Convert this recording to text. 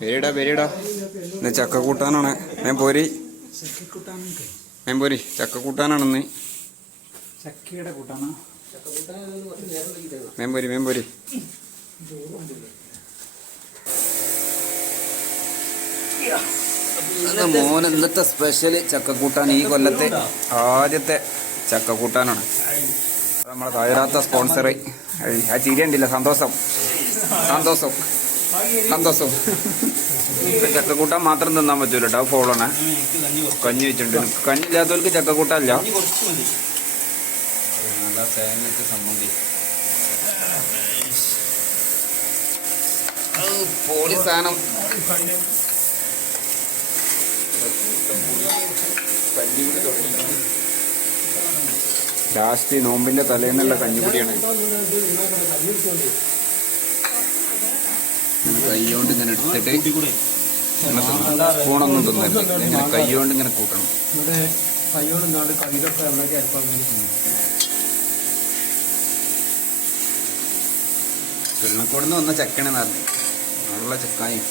പെരിടാ ഇന്ന് ചക്ക കൂട്ടാനാണ്. ഞാൻ പോരി ചക്ക കൂട്ടാനാണെന്ന്. ചക്കയുടെ കൂട്ടാണ്. മേമ്പോരി മോൻ ഇന്നത്തെ സ്പെഷ്യല് ചക്കക്കൂട്ടാൻ. ഈ കൊല്ലത്തെ ആദ്യത്തെ ചക്കക്കൂട്ടാനാണ്. നമ്മളെ തയ്യാറാത്ത സ്പോൺസർ. ആ ചിരി ഉണ്ടില്ല. സന്തോഷം. ചക്കക്കൂട്ടാൻ മാത്രം തിന്നാൻ പറ്റൂല കേട്ടോ. ഫോളാണ്. കഞ്ഞി വെച്ചിട്ടുണ്ട്. കഞ്ഞി ഇല്ലാത്തവർക്ക് ചക്കക്കൂട്ടല്ല. നല്ല തേങ്ങ സംബന്ധി പോളി സാധനം. ലാസ്റ്റ് നോമ്പിന്റെ തലേന്നുള്ള കഞ്ഞിപ്പൊടിയാണ്. കൈകൊണ്ട് ഇങ്ങനെ എടുത്തിട്ട് സ്പൂണൊന്നും തിന്നരുത്. ഇങ്ങനെ കൈകൊണ്ട് ഇങ്ങനെ കൂട്ടണം. കിണ്ണക്കോടുന്ന് വന്ന ചക്കണെന്ന് പറഞ്ഞു. നല്ല ചക്കായും